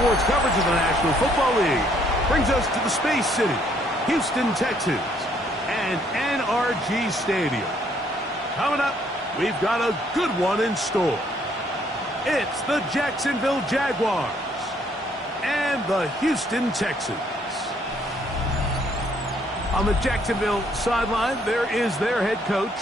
sports coverage of the National Football League brings us to the Space City, Houston, Texas, and NRG Stadium. Coming up, we've got a good one in store. It's the Jacksonville Jaguars and the Houston Texans. On the Jacksonville sideline, there is their head coach.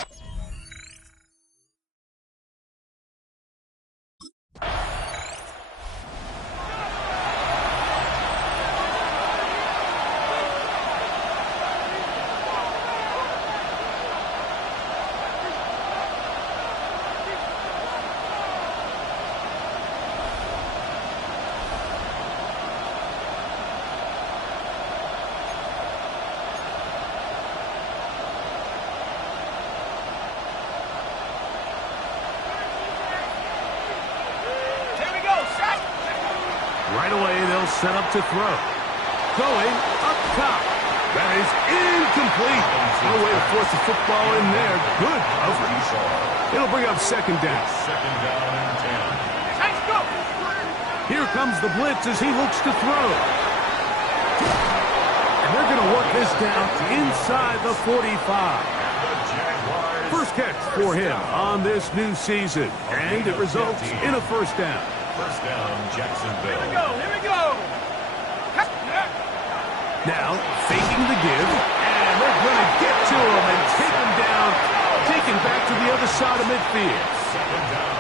Right away, they'll set up to throw. Going up top. That is incomplete. No way to force the football in there. Good coverage. It'll bring up second down. Second down and 10. Let's go. Here comes the blitz as he looks to throw. And they're going to work this down inside the 45. First catch for him on this new season. And it results in a first down. First down, Jacksonville. Here we go. Now, faking the give, and they're going to get to him and take him down, take him back to the other side of midfield. Second down.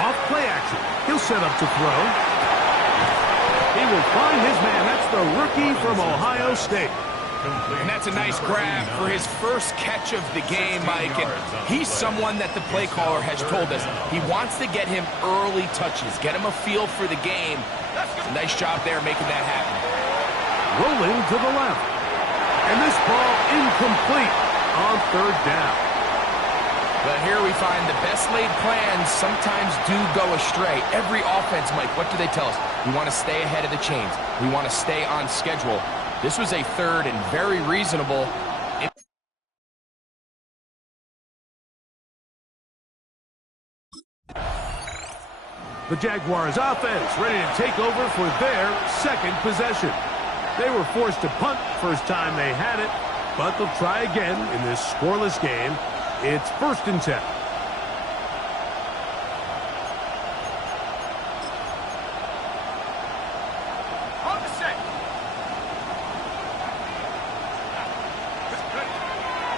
Off play action. He'll set up to throw. He will find his man. That's the rookie from Ohio State. And that's a nice grab for his first catch of the game, Mike. And he's someone that the play caller has told us he wants to get him early touches, get him a feel for the game. Nice job there making that happen. Rolling to the left. And this ball incomplete on third down. But here we find the best laid plans sometimes do go astray. Every offense, Mike, what do they tell us? We want to stay ahead of the chains. We want to stay on schedule. This was a third and very reasonable. The Jaguars offense ready to take over for their second possession. They were forced to punt first time they had it, but they'll try again in this scoreless game. It's first and 10.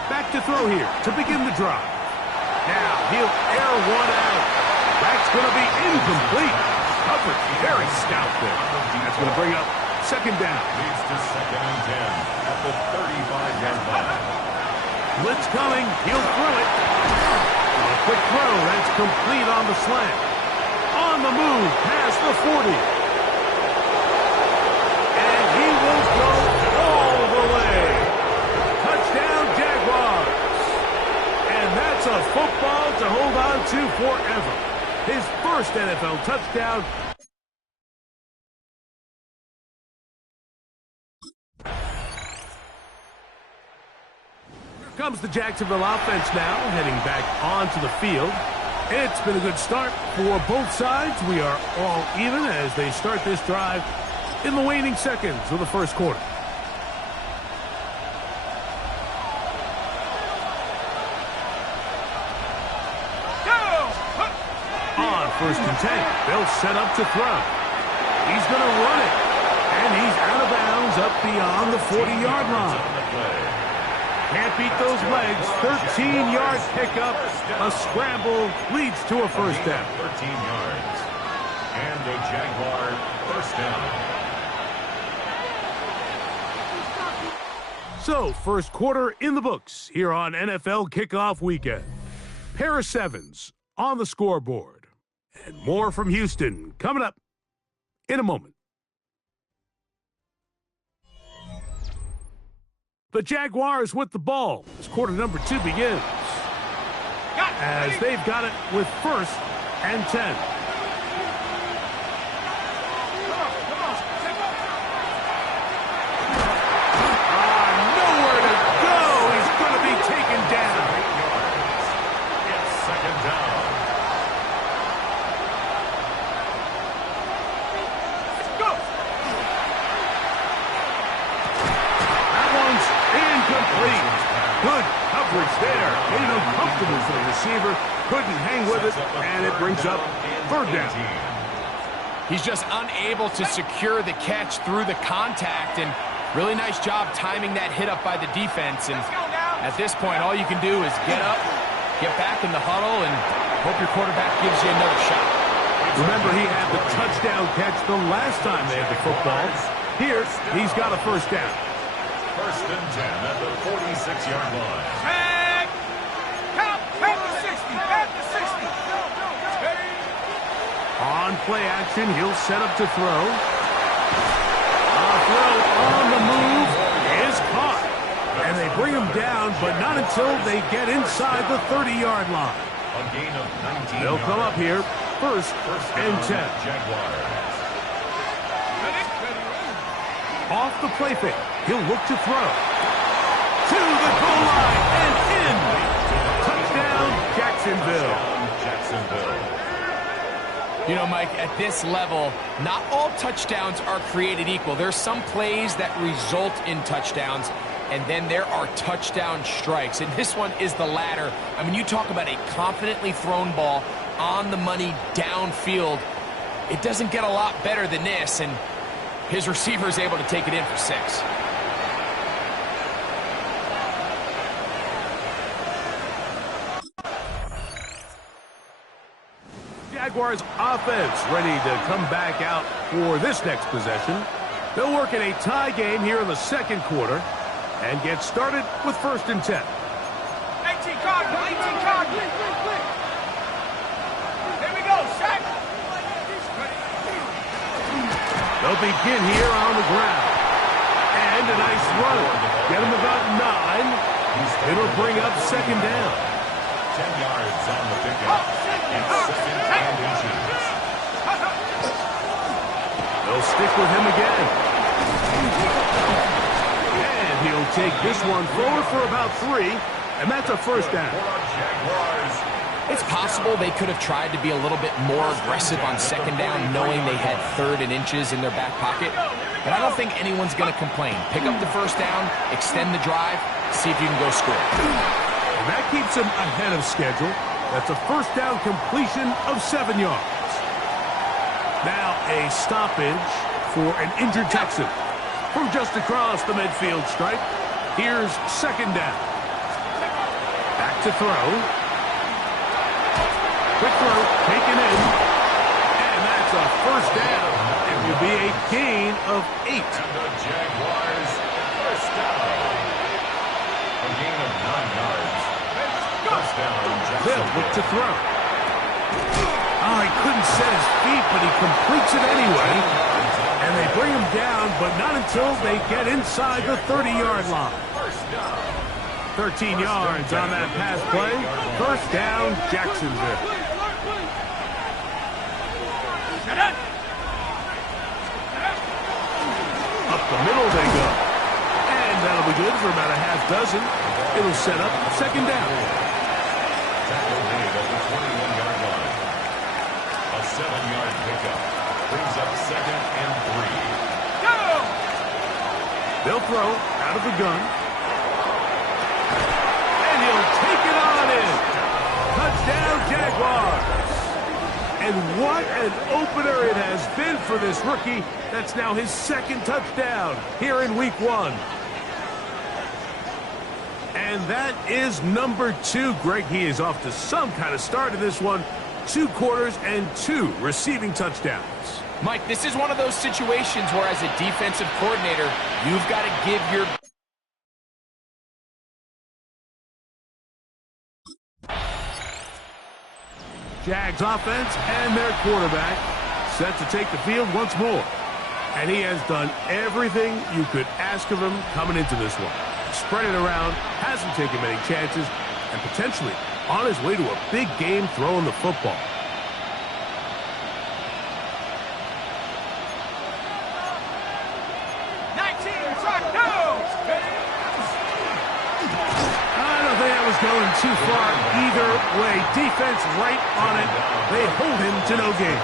Back to throw here to begin the drive. Now he'll air one out. That's going to be incomplete. Covered very stout there. That's going to bring up second down. Leads to second and 10 at the 35-yard line. Blitz coming. He'll throw it. A quick throw. That's complete on the slant. On the move past the 40. And he will go all the way. Touchdown, Jaguars. And that's a football to hold on to forever. His first NFL touchdown. Here comes the Jacksonville offense now, heading back onto the field. It's been a good start for both sides. We are all even as they start this drive in the waning seconds of the first quarter. On first and 10, they'll set up to throw. He's going to run it, and he's out of bounds up beyond the 40-yard line. Can't beat those legs. 13-yard pickup. A scramble leads to a first down. 13 yards. And a Jaguar first down. So, first quarter in the books here on NFL Kickoff Weekend. Pair of sevens on the scoreboard. And more from Houston coming up in a moment. The Jaguars with the ball as quarter number 2 begins. As they've got it with first and 10. Nowhere to go. He's going to be taken down. switch there. Made it uncomfortable for the receiver. Couldn't hang with it, and it brings up third down. He's just unable to secure the catch through the contact, and really nice job timing that hit up by the defense. And at this point, all you can do is get up, get back in the huddle, and hope your quarterback gives you another shot. Remember, he had the touchdown catch the last time they had the football. Here, he's got a first down. First and 10 at the 46-yard line. Tag! Count! Back to 60! Back to 60! On play action, he'll set up to throw. A throw on the move is caught. And they bring him down, but not until they get inside the 30-yard line. A gain of 19 They'll come up here, first and 10. Jaguars. Off the play fake, he'll look to throw. To the goal line and in. Touchdown, Jacksonville. You know, Mike, at this level, not all touchdowns are created equal. There's some plays that result in touchdowns, and then there are touchdown strikes. And this one is the latter. I mean, you talk about a confidently thrown ball on the money downfield. It doesn't get a lot better than this, and his receiver is able to take it in for 6. Jaguars offense ready to come back out for this next possession. They'll work in a tie game here in the second quarter and get started with first and 10. 18 Cardinal! 18 Cardinal! Here we go, Shaq! They'll begin here on the ground. And a nice run. Get him about 9. It'll bring up second down. 10 yards on the pickup. And second and inches. They'll stick with him again. And he'll take this one forward for about 3. And that's a first down. It's possible they could have tried to be a little bit more aggressive on second down, knowing they had third and inches in their back pocket. But I don't think anyone's going to complain. Pick up the first down, extend the drive, see if you can go score. And that keeps him ahead of schedule. That's a first down completion of 7 yards. Now a stoppage for an injured Texan. From just across the midfield stripe, here's second down. Back to throw. Quick throw, taken in. And that's a first down. It will be a gain of 8. And the Jaguars first down. A gain of 9 yards. First down, They'll look to throw. Oh, he couldn't set his feet, but he completes it anyway. And they bring him down, but not until they get inside the 30-yard line. 13 yards on that pass play. First down, Jacksonville. Up the middle they go. And that'll be good for about a half dozen. It'll set up second down. Tackle made at the 21-yard line. A 7-yard pickup brings up second and 3. Go! They'll throw out of the gun. And he'll take it on in. Touchdown, Jaguars. And what an opener it has been for this rookie. That's now his second touchdown here in week 1. And that is number 2. Greg, he is off to some kind of start in this one. 2 quarters and 2 receiving touchdowns. Mike, this is one of those situations where as a defensive coordinator, you've got to give your... Jags offense and their quarterback set to take the field once more. And he has done everything you could ask of him coming into this one. Spread it around, hasn't taken many chances, and potentially on his way to a big game throwing the football. Going too far either way. Defense right on it. They hold him to no gain.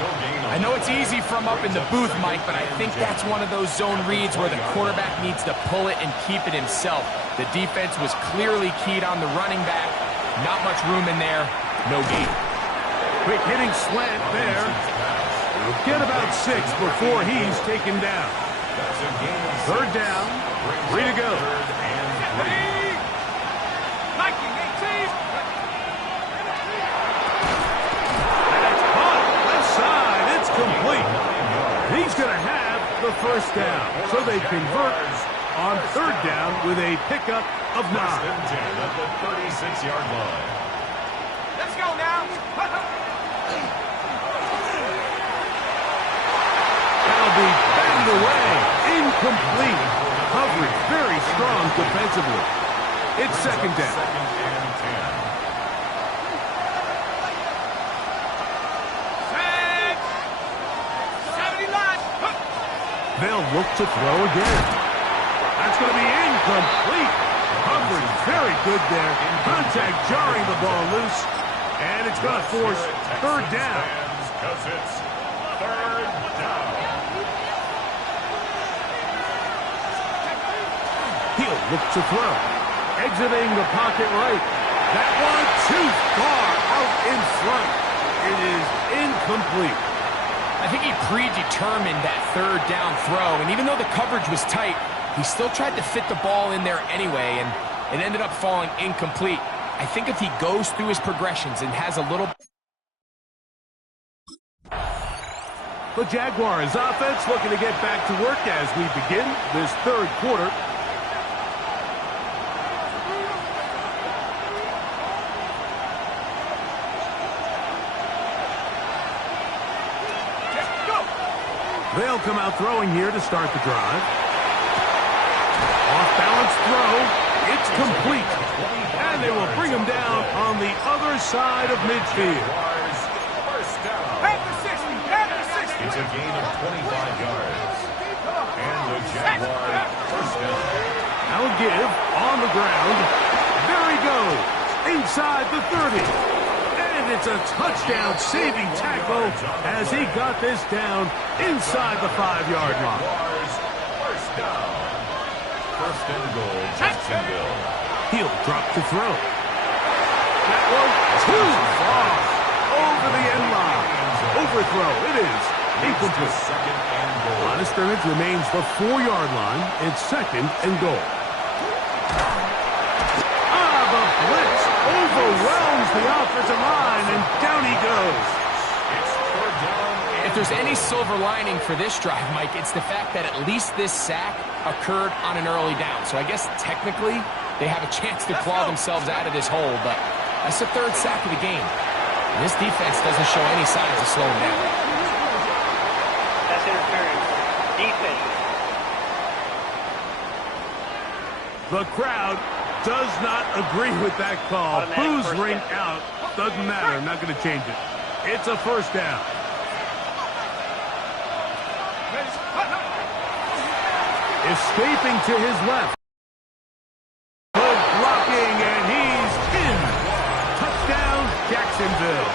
I know it's easy from up in the booth, Mike, but I think that's one of those zone reads where the quarterback needs to pull it and keep it himself. The defense was clearly keyed on the running back. Not much room in there. No gain. Quick hitting slant there. He'll get about 6 before he's taken down. Third down. 3 to go. Complete. He's going to have the first down. So they convert on third down with a pickup of 9. At the 36-yard line. Let's go now. That'll be batted away. Incomplete. Coverage very strong defensively. It's second down. Second and 10. They'll look to throw again. That's going to be incomplete. Coverage very good there. Contact jarring the ball loose. And it's going to force third down. Because it's third down. He'll look to throw. Exiting the pocket right. That one too far out in front. It is incomplete. I think he predetermined that third down throw, and even though the coverage was tight, he still tried to fit the ball in there anyway, and it ended up falling incomplete. I think if he goes through his progressions and has a little... The Jaguars offense looking to get back to work as we begin this third quarter. They'll come out throwing here to start the drive. Off-balance throw. It's complete. And they will bring him down on the other side of midfield. First down. It's a gain of 25 yards. And the Jaguars first down. Now a give on the ground. There he goes. Inside the 30. It's a touchdown-saving tackle as he got this down inside the 5-yard line. First down. First and goal, Jacksonville. He'll drop to throw. That one too far over the end line. Overthrow. It is incomplete. Second and goal. Line of scrimmage remains the 4-yard line. It's second and goal. The blitz overwhelms the offensive line, and down he goes. If there's any silver lining for this drive, Mike, it's the fact that at least this sack occurred on an early down. So I guess technically they have a chance to claw themselves out of this hole, but that's the third sack of the game. And this defense doesn't show any signs of slowing down. That's interference. Defense. The crowd does not agree with that call. Who's ring out? Doesn't matter. I'm not going to change it. It's a first down. Escaping to his left. Good blocking, and he's in. Touchdown, Jacksonville.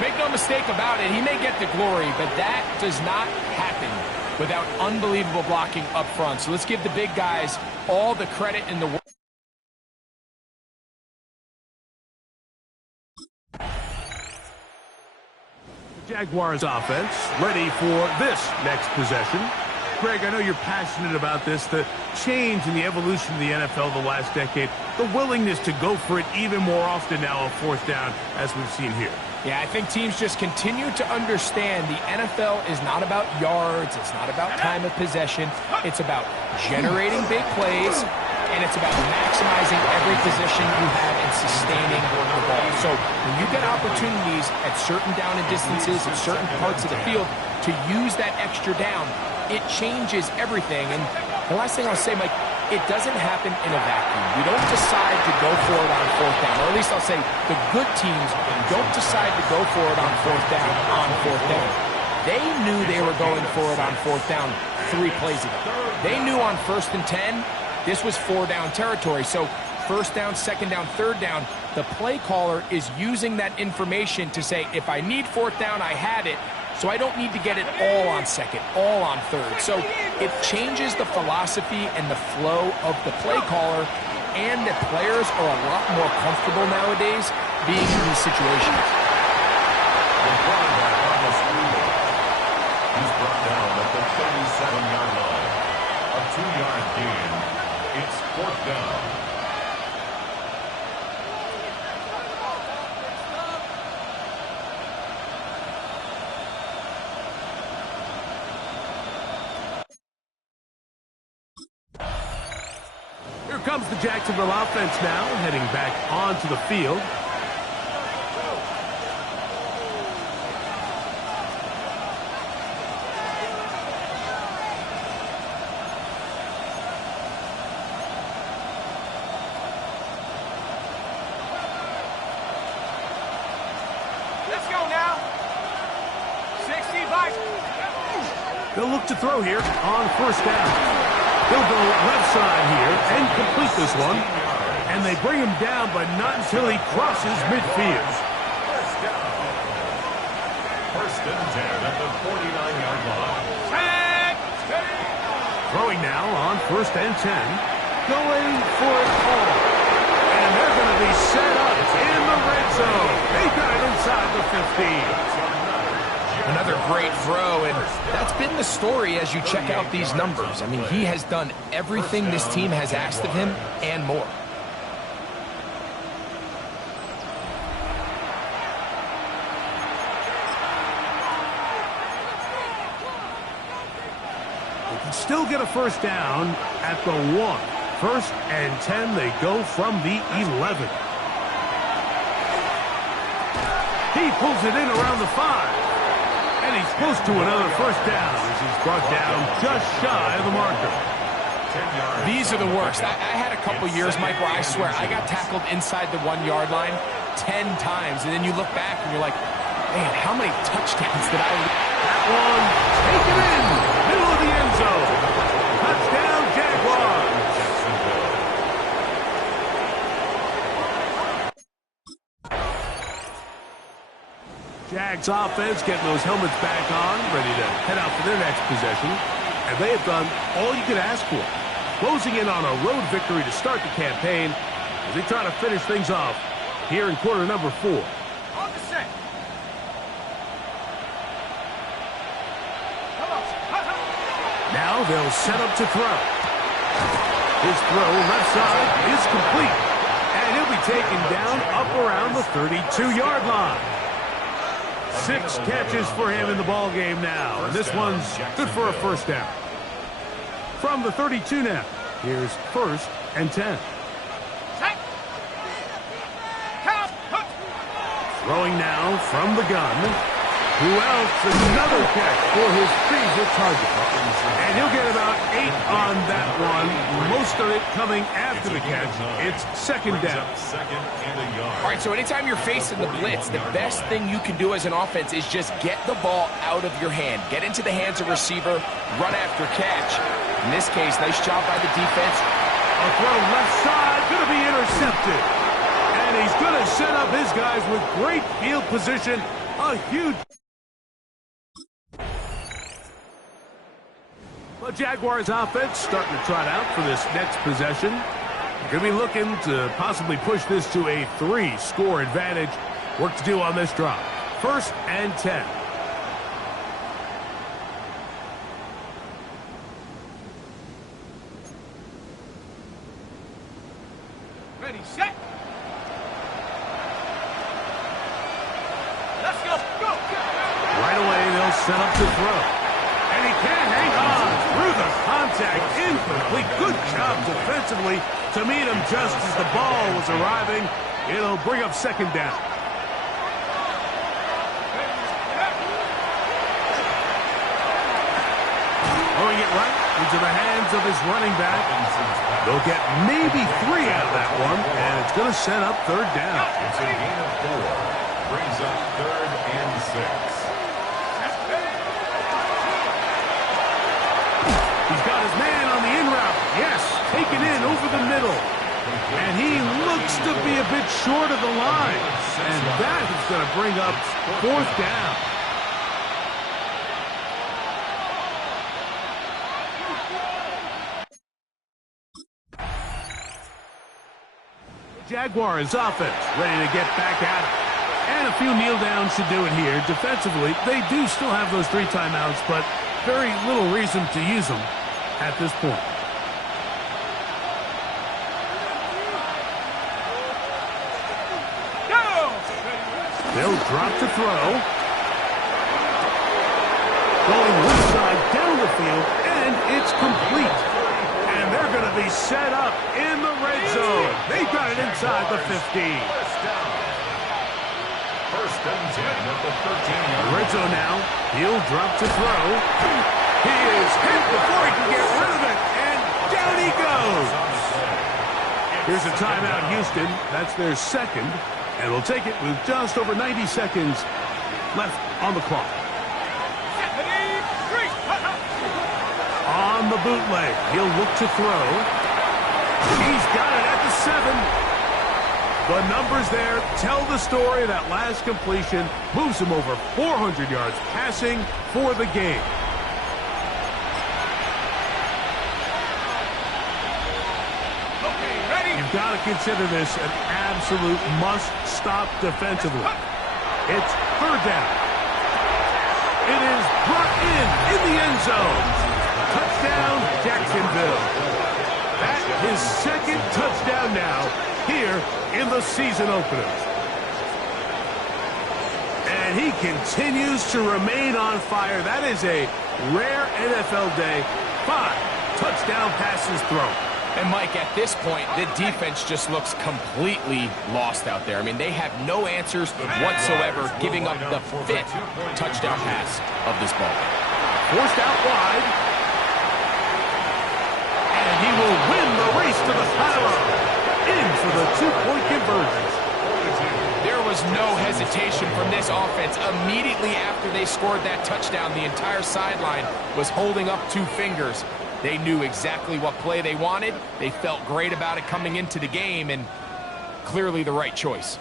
Make no mistake about it, he may get the glory, but that does not happen without unbelievable blocking up front. So let's give the big guys all the credit in the world. Jaguars offense ready for this next possession. Greg, I know you're passionate about this, the change in the evolution of the NFL the last decade, the willingness to go for it even more often now on fourth down, as we've seen here. Yeah, I think teams just continue to understand the NFL is not about yards, it's not about time of possession, it's about generating big plays, and it's about maximizing every position you have and sustaining the ball. So when you get opportunities at certain down and distances, at certain parts of the field, to use that extra down, it changes everything. And the last thing I'll say, Mike, it doesn't happen in a vacuum. We don't decide to go for it on fourth down, or at least I'll say the good teams don't decide to go for it on fourth down They knew they were going for it on fourth down 3 plays ago. They knew on 1st and 10, this was 4-down territory. So first down, second down, third down, the play caller is using that information to say, if I need fourth down, I had it, so I don't need to get it all on second, all on third. So it changes the philosophy and the flow of the play caller, and the players are a lot more comfortable nowadays being in these situations. He's brought down at the 37-yard line. A 2-yard gain. It's fourth down. Here comes the Jacksonville offense now, heading back onto the field. Let's go now. 65. They'll look to throw here on first down. He'll go left side here and complete this one. And they bring him down, but not until he crosses midfield. First and 10 at the 49-yard line. Throwing now on first and 10. Going for it all. And they're going to be set up in the red zone. They got it inside the 15. Another great throw, and that's been the story as you check out these numbers. I mean, he has done everything this team has asked of him and more. They can still get a first down at the 1. First and 10, they go from the 11. He pulls it in around the 5. And he's close to another first down as he's brought down just shy of the marker. These are the worst. I had a couple years, Mike, where I swear I got tackled inside the 1-yard line 10 times. And then you look back and you're like, man, how many touchdowns did I lose? That one, take it in, middle of the end zone. Touchdown, Jaguars. Jags offense getting those helmets back on, ready to head out for their next possession. And they have done all you could ask for. Closing in on a road victory to start the campaign as they try to finish things off here in quarter number 4. On the set. Now they'll set up to throw. His throw left side is complete. And he'll be taken down up around the 32-yard line. 6 catches for him in the ball game now, and this one's good for a first down. From the 32 now, here's first and 10. Throwing now from the gun. Who else? Another catch for his favorite target. And he'll get about 8 on that one. Most of it coming after the catch. It's second down. All right, so anytime you're facing the blitz, the best thing you can do as an offense is just get the ball out of your hand. Get into the hands of receiver, run after catch. In this case, nice job by the defense. A throw left side, going to be intercepted. And he's going to set up his guys with great field position. A huge... The Jaguars offense starting to trot out for this next possession. Going to be looking to possibly push this to a 3-score advantage. Work to do on this drive. First and 10. Ready, set. Let's go. Go. Right away, they'll set up to throw. And he can't hang on through the contact. Incomplete. Good job defensively to meet him just as the ball was arriving. It'll bring up second down. Throwing it right into the hands of his running back. They'll get maybe 3 out of that one, and it's going to set up third down. It's a gain of 4. Brings up third and 6. He's got his man on the in route. Yes, taken in over the middle. And he looks to be a bit short of the line. And that is going to bring up 4th down. Jaguars offense ready to get back at it. And a few kneel downs should do it here. Defensively, they do still have those 3 timeouts, but very little reason to use them at this point. They'll drop to throw. Going one side down the field, and it's complete. And they're going to be set up in the red zone. They've got it inside the 15. First and 10 at the 13-yard red zone now. He'll drop to throw. He is hit before he can get rid of it, and down he goes. Here's a timeout, Houston. That's their second, and we'll take it with just over 90 seconds left on the clock. On the bootleg, he'll look to throw. He's got it at the 7. The numbers there tell the story. That last completion moves him over 400 yards passing for the game. You've got to consider this an absolute must-stop defensively. It's 3rd down. It is brought in the end zone. Touchdown, Jacksonville. That's his 2nd touchdown now here in the season opener. And he continues to remain on fire. That is a rare NFL day. 5 touchdown passes thrown. And, Mike, at this point, the defense just looks completely lost out there. I mean, they have no answers whatsoever, giving up the 5th touchdown pass of this ball. Forced out wide. And he will win the race to the pylon. In for the 2-point conversion. There was no hesitation from this offense. Immediately after they scored that touchdown, the entire sideline was holding up 2 fingers. They knew exactly what play they wanted. They felt great about it coming into the game, and clearly the right choice.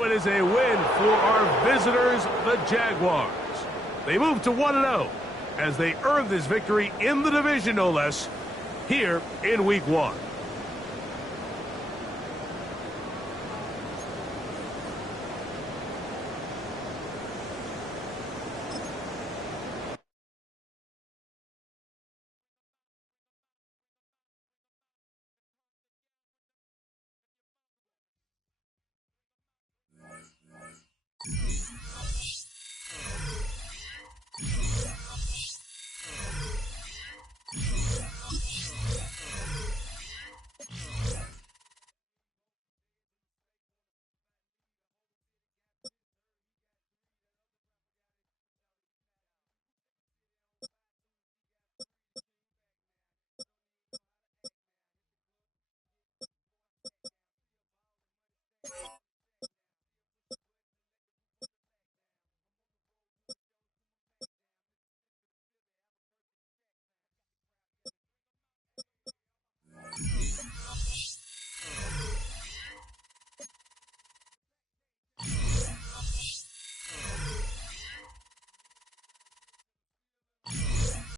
It is a win for our visitors, the Jaguars. They move to 1-0 as they earn this victory in the division, no less, here in Week 1.